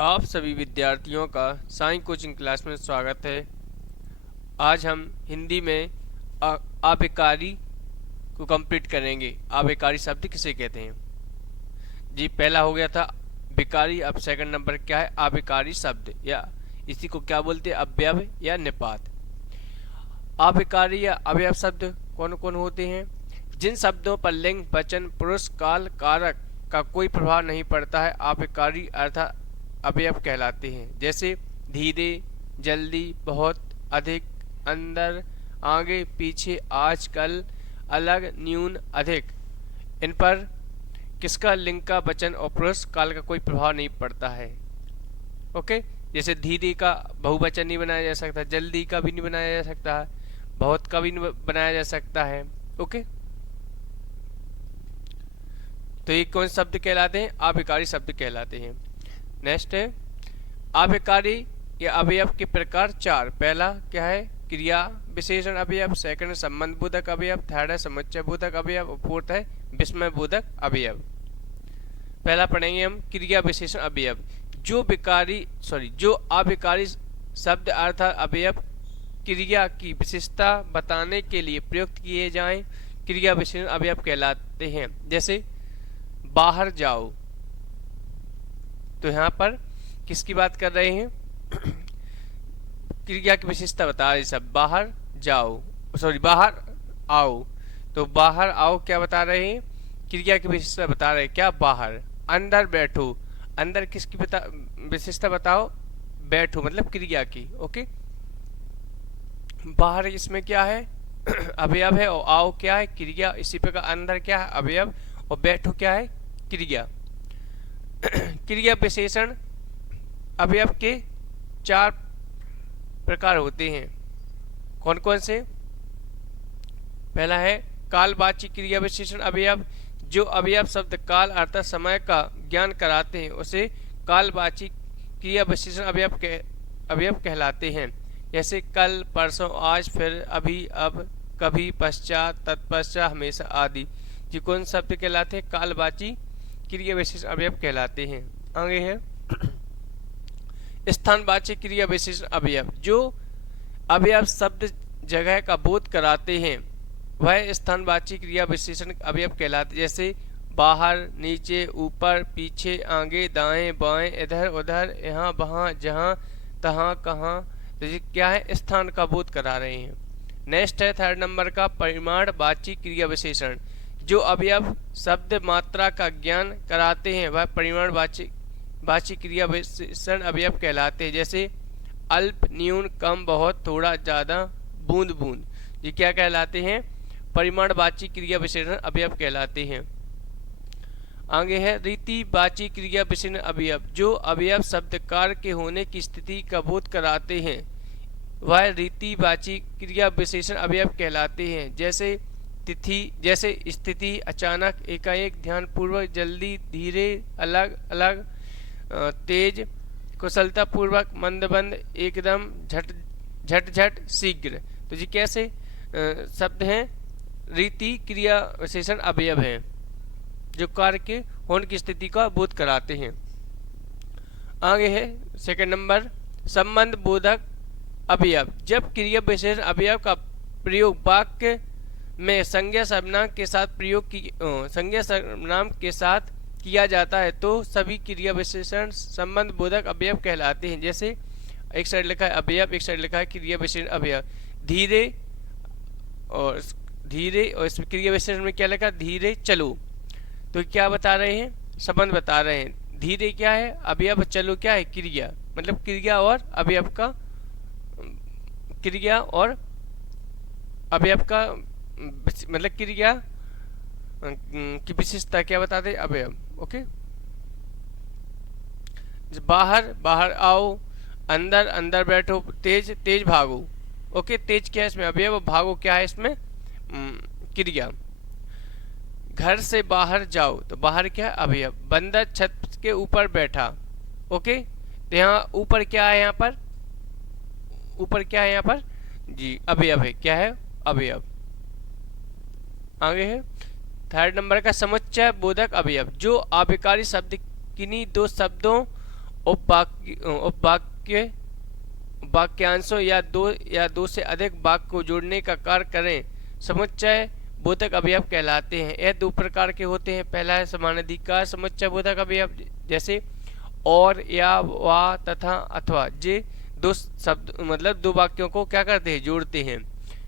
आप सभी विद्यार्थियों का साइंस कोचिंग क्लास में स्वागत है। आज हम हिंदी में आबकारी को कंप्लीट करेंगे। आबकारी शब्द किसे कहते हैं? जी, पहला हो गया था बेकारी। अब सेकंड नंबर क्या है? आबकारी शब्द, या इसी को क्या बोलते हैं? अव्यय या निपात। आबकारी या अवयव शब्द कौन कौन होते हैं? जिन शब्दों पर लिंग, वचन, पुरुष, काल, कारक का कोई प्रभाव नहीं पड़ता है, आबकारी अर्थात अवयव कहलाते हैं। जैसे धीरे, जल्दी, बहुत, अधिक, अंदर, आगे, पीछे, आजकल, अलग, न्यून, अधिक। इन पर किसका, लिंग का, वचन और पुरुष काल का कोई प्रभाव नहीं पड़ता है। ओके। जैसे धीरे का बहुवचन नहीं बनाया जा सकता, जल्दी का भी नहीं बनाया जा सकता है, बहुत का भी नहीं बनाया जा सकता है। ओके। तो ये कौन शब्द कहलाते हैं? आबकारी शब्द कहलाते हैं। नेक्स्ट है आबकारी या अवयव के प्रकार चार। पहला क्या है? क्रिया विशेषण अवयव। सेकंड संबंध बोधक अवयव। थर्ड है समुच्चय बोधक अवयव। और फोर्थ है विस्मय बोधक अवयव। पहला पढ़ेंगे हम क्रिया विशेषण अवयव। जो आबकारी शब्द अर्थात अवयव क्रिया की विशेषता बताने के लिए प्रयुक्त किए जाएं, क्रिया विशेषण अवयव कहलाते हैं। जैसे बाहर जाओ, तो यहाँ पर किसकी बात कर रहे हैं? क्रिया की विशेषता बता रहे सब। बाहर जाओ, बाहर आओ, तो बाहर आओ क्या बता रहे हैं? क्रिया की विशेषता बता रहे हैं। क्या? बाहर। अंदर बैठो, अंदर किसकी विशेषता बताओ? बैठो, मतलब क्रिया की। ओके। बाहर इसमें क्या है? अवयव है, और आओ क्या है? क्रिया। इसी प्रकार अंदर क्या है? अवयव, और बैठो क्या है? क्रिया। क्रिया विशेषण अवयव के चार प्रकार होते हैं। कौन कौन से? पहला है कालवाची क्रिया विशेषण अवयव। जो अवयव शब्द काल अर्थात समय का ज्ञान कराते हैं उसे कालवाची क्रिया विशेषण अवयव कहलाते हैं। जैसे कल, परसों, आज, फिर, अभी, अब, कभी, पश्चात, तत्पश्चात, हमेशा आदि। ये कौन शब्द कहलाते हैं? कालवाची क्रिया विशेषण अवयव कहलाते हैं। आगे है स्थानवाची क्रिया विशेषण अवयव। जो अवयव शब्द जगह का बोध कराते हैं वह स्थानवाची क्रिया विशेषण अवयव कहलाते हैं। जैसे बाहर, नीचे, ऊपर, पीछे, आगे, दाएं, बाएं, इधर उधर, यहाँ वहाँ, जहाँ तहाँ, कहाँ। तो ये क्या है? स्थान का बोध करा रहे हैं। नेक्स्ट है थर्ड नंबर का परिमाणवाची क्रिया विशेषण। जो अवयव शब्द मात्रा का ज्ञान कराते हैं वह परिमाणवाची क्रिया विशेषण अवयव कहलाते हैं। जैसे अल्प, न्यून, कम, बहुत, थोड़ा, ज्यादा, बूंद बूंद। ये क्या कहलाते हैं? परिमाणवाची क्रिया विशेषण अवयव कहलाते हैं। आगे है रीतिवाची क्रिया विशेषण अवयव। जो अवयव शब्द कार्य के होने की स्थिति का बोध कराते हैं वह रीतिवाची क्रिया विशेषण अवयव कहलाते हैं। जैसे स्थिति, अचानक, एकाएक, ध्यानपूर्वक, जल्दी, धीरे, अलग अलग, तेज, कुशलतापूर्वक, मंदबंद, एकदम, झट झट, शीघ्र। तो ये कैसे शब्द हैं? रीति क्रिया विशेषण अवयव हैं जो कार्य के होने की स्थिति का बोध कराते हैं। आगे है सेकंड नंबर संबंध बोधक अवयव। जब क्रिया विशेषण अवयव का प्रयोग वाक्य में संज्ञा सर्वनाम के साथ किया जाता है तो सभी क्रिया विशेषण संबंध बोधक अवयव कहलाते हैं। जैसे एक साइड लिखा है अवयव, एक साइड लिखा है क्रिया विशेषण अवयव। धीरे और इसमें क्रिया विशेषण में क्या लिखा? धीरे चलो। तो क्या बता रहे हैं? संबंध बता रहे हैं। धीरे क्या है? अवयव, चलो क्या है? क्रिया। मतलब क्रिया और अवयव का मतलब क्रिया की विशेषता क्या बताते हैं? अवयव। ओके। बाहर आओ, अंदर बैठो, तेज भागो। ओके। तेज क्या है इसमें? अवयव। भागो क्या है इसमें? क्रिया। घर से बाहर जाओ, तो बाहर क्या है? अवयव। बंदर छत के ऊपर बैठा। ओके। तो यहाँ ऊपर क्या है? यहाँ पर ऊपर क्या है? यहाँ पर जी अवयव है। क्या है? अवयव। आगे है थर्ड नंबर का समुच्चय बोधक अवयव। जो आबकारी शब्द किन्हीं दो शब्दों उपवाक्य वाक्यांशों या दो से अधिक वाक्य को जोड़ने का कार्य करें समुच्चय बोधक अवयव कहलाते हैं। यह दो प्रकार के होते हैं। पहला है समानाधिकार समुच्चय बोधक अवयव, जैसे और, या, वा, तथा, अथवा। ये दो शब्द मतलब दो वाक्यों को क्या करते हैं, जोड़ते हैं।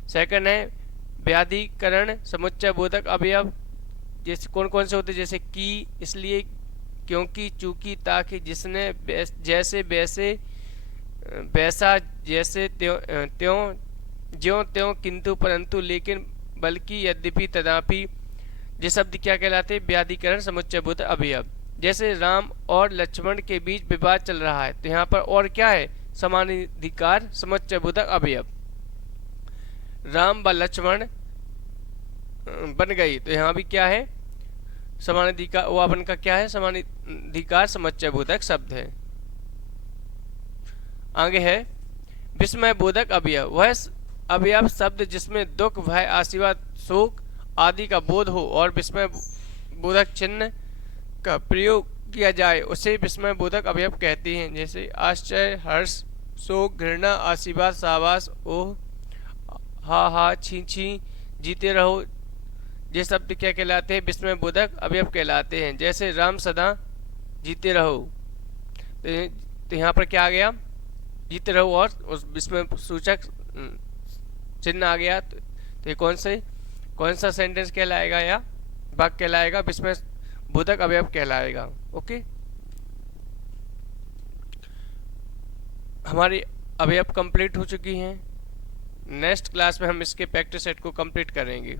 सेकंड है व्याधिकरण समुच्चय बोधक अवयव, जैसे कौन कौन से होते हैं, जैसे कि, इसलिए, क्योंकि, चूंकि, ताकि, जिसने, जैसे, वैसे, वैसा, जैसे, त्यों, त्यों, ज्यों त्यों, किंतु, परंतु, लेकिन, बल्कि, यद्यपि, तथापि। ये शब्द क्या कहलाते हैं, व्याधिकरण समुच्चय बोधक अवयव। जैसे राम और लक्ष्मण के बीच विवाद चल रहा है, तो यहाँ पर और क्या है, समानाधिकार समुच्चय बोधक अवयव। राम व लक्ष्मण बन गई, तो यहाँ भी क्या है, समानाधिकार, वह बन का क्या है, समानाधिकार समुच्चय बोधक शब्द है। आगे है विस्मय बोधक अवयव, वह अवयव शब्द जिसमें दुख, भय, आशीर्वाद, शोक आदि का बोध हो और विस्मय बोधक चिन्ह का प्रयोग किया जाए उसे विस्मय बोधक अवयव कहते हैं। जैसे आश्चर्य, हर्ष, शोक, घृणा, आशीर्वाद, शाबाश, ओह, हा हा, छी छी, जीते रहो। ये शब्द क्या कहलाते हैं, विस्मय बोधक अवयव कहलाते हैं। जैसे राम सदा जीते रहो, तो यहाँ पर क्या आ गया, जीते रहो और उस विस्मय सूचक चिन्ह आ गया। तो ये कौन सा सेंटेंस कहलाएगा या वाक्य कहलाएगा, विस्मय बोधक अवयव कहलाएगा। ओके, हमारी अवयव कंप्लीट हो चुकी हैं। नेक्स्ट क्लास में हम इसके प्रैक्टिस सेट को कंप्लीट करेंगे।